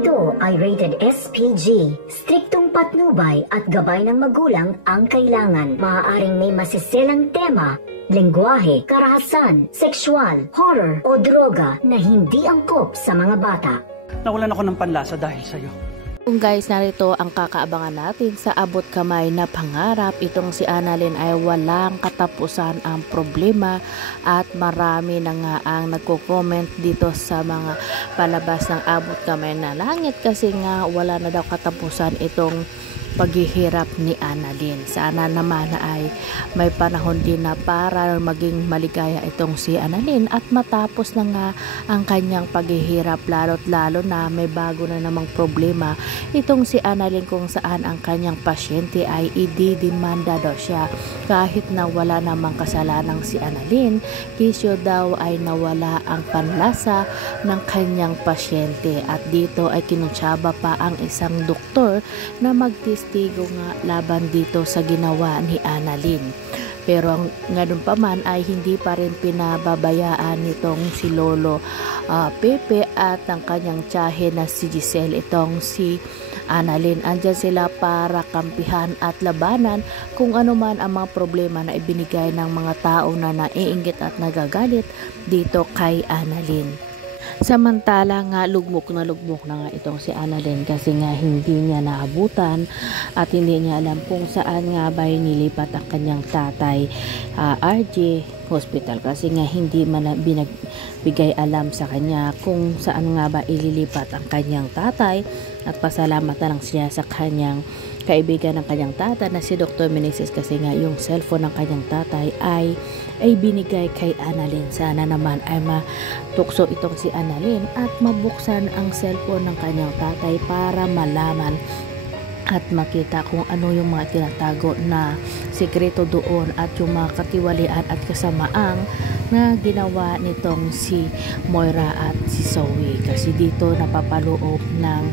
Ito ay rated SPG. Striktong patnubay at gabay ng magulang ang kailangan. Maaaring may masiselang tema, lengguwahe, karahasan, sexual, horror o droga na hindi angkop sa mga bata. Nawalan ako ng panlasa dahil sa'yo. Guys, narito ang kakaabangan natin sa abot kamay na pangarap. Itong si Annalyn ay walang katapusan ang problema at marami na nga ang nagko-comment dito sa mga palabas ng abot kamay na langit kasi nga wala na daw katapusan itong paghihirap ni Annalyn. Sana naman ay may panahon din na para maging maligaya itong si Annalyn at matapos na nga ang kanyang paghihirap, lalo't lalo na may bago na namang problema itong si Annalyn kung saan ang kanyang pasyente ay ididimanda daw siya kahit na wala namang kasalanang si Annalyn. Kisyo daw ay nawala ang panlasa ng kanyang pasyente at dito ay kinutsyaba pa ang isang doktor na magtistigo nga laban dito sa ginawa ni Annalyn. Pero ngayon pa man ay hindi pa rin pinababayaan nitong si Lolo Pepe at ang kanyang tiyahe na si Giselle itong si Annalyn. Andyan sila para kampihan at labanan kung ano man ang mga problema na ibinigay ng mga tao na naiinggit at nagagalit dito kay Annalyn. Samantala nga lugmok na nga itong si Annalyn kasi nga hindi niya naabutan at hindi niya alam kung saan nga ba nilipat ang kanyang tatay RJ hospital kasi nga hindi man binagbigay alam sa kanya kung saan nga ba ililipat ang kanyang tatay at pasalamat na lang siya sa kanyang kaibigan ng kanyang tatay na si Dr. Meneses kasi nga yung cellphone ng kanyang tatay ay binigay kay Annalyn. Sana naman ay matukso itong si Annalyn at mabuksan ang cellphone ng kanyang tatay para malaman at makita kung ano yung mga tinatago na sikreto doon at yung mga katiwalian at kasamaang na ginawa nitong si Moira at si Zoe kasi dito napapaloob ng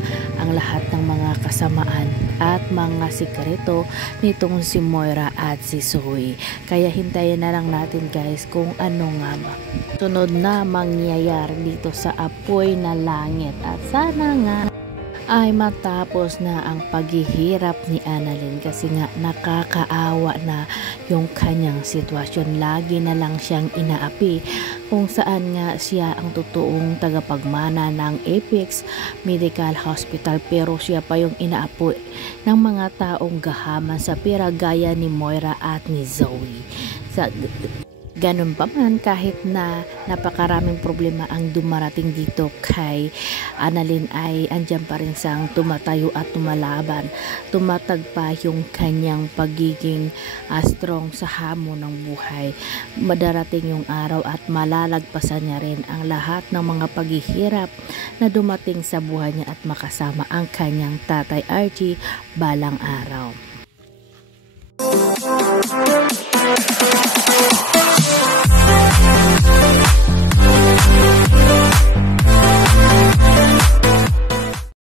ang lahat ng mga kasamaan at mga sikreto nitong si Moira at si Zoe. Kaya hintayin na lang natin guys kung ano nga ba sunod na mangyayari dito sa Apoy na Langit at sana nga ay matapos na ang paghihirap ni Annalyn kasi nga nakakaawa na yung kanyang sitwasyon. Lagi na lang siyang inaapi kung saan nga siya ang totoong tagapagmana ng Apex Medical Hospital pero siya pa yung inaapo ng mga taong gahaman sa pera gaya ni Moira at ni Zoe. Ganun pa man kahit na napakaraming problema ang dumarating dito kay Annalyn ay andyan pa rin siyang tumatayo at tumalaban. Tumatag pa yung kanyang pagiging strong sa hamon ng buhay. Madarating yung araw at malalagpasan niya rin ang lahat ng mga paghihirap na dumating sa buhay niya at makasama ang kanyang tatay Archie balang araw.